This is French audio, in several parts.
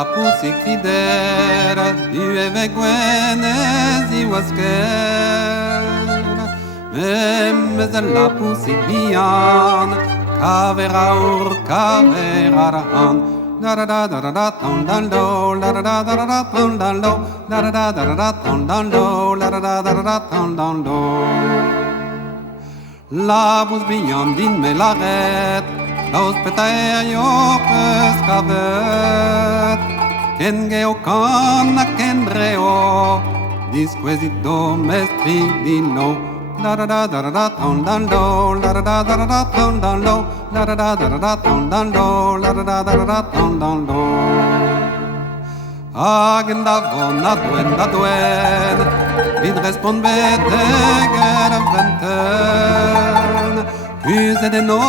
la pusik fidera, dive gwenes I wasker. Memez la pusik bian, kavera ur kavera ran. Da da da da da da down down low, da da da da da da down down low, da da da da da da down down low, da da da da da da down down low. La bus beyond in me la red, los peter jopes kavet, ken geo kana ken reo, disquisito mestri di no. Da da da da da da down down low, da da da da da da down down low, da da da da da da down down low, da da da da da da down down low. Hagen da duen, vid respond beteger venten, fuse de no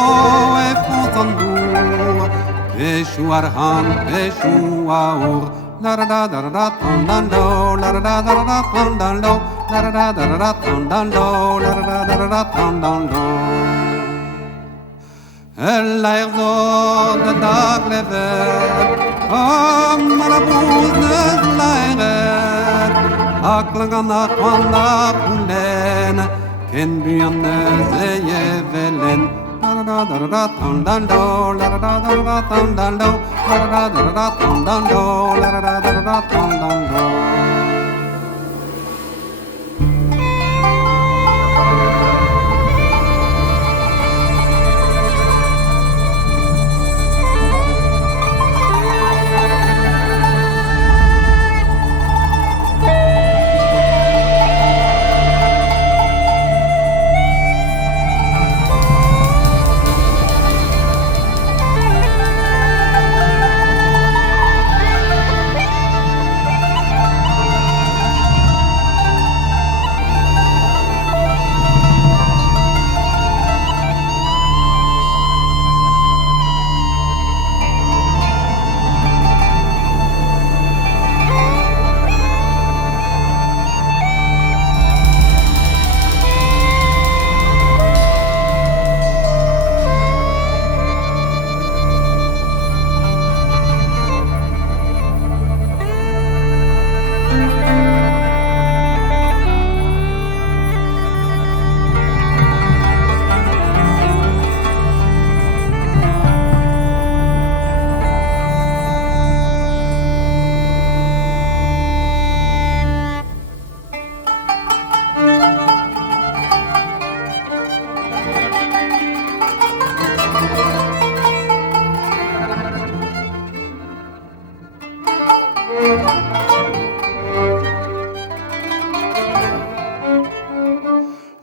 e fonsandur, peshu arhan, peshu aur. La da da da da da down down low, la da da da da da down down low, la da da da da da down down low, la da da da da da down down low. L'air de dag lever, om la brusnes leirer, aklangan akvanda kulen, ken byanne zeyevelen. La da da da da down down low, la da da da da down down low, la da da da da down down low, la da da da da down down low.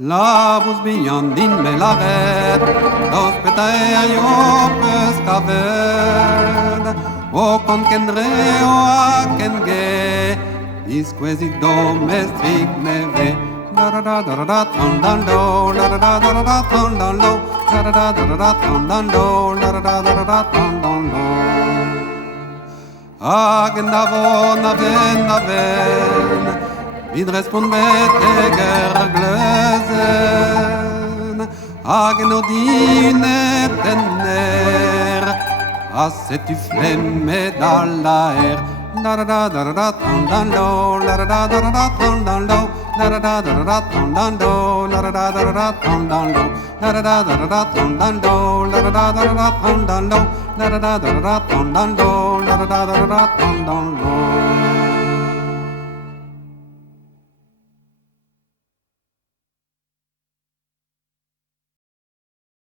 La bus beyond in me la red, los peter jopes kavet, o con ken reo a ken ge, disquesit domestic neve. La da da da da down down low, la da da da da da down down low, la da da da da da down down low, la da da da da da down down low. Hagen da von aven, vid respond beteger glösen, hagen odine tenner, asset du flemme dallaer. La da da da da da down down low, la da da da da da down down low, la da da da da da down down low, la da da da da da down down low, la da da da da da down down low, la da da da da da down down low, la da da da da da down down low, la da da da da down down low.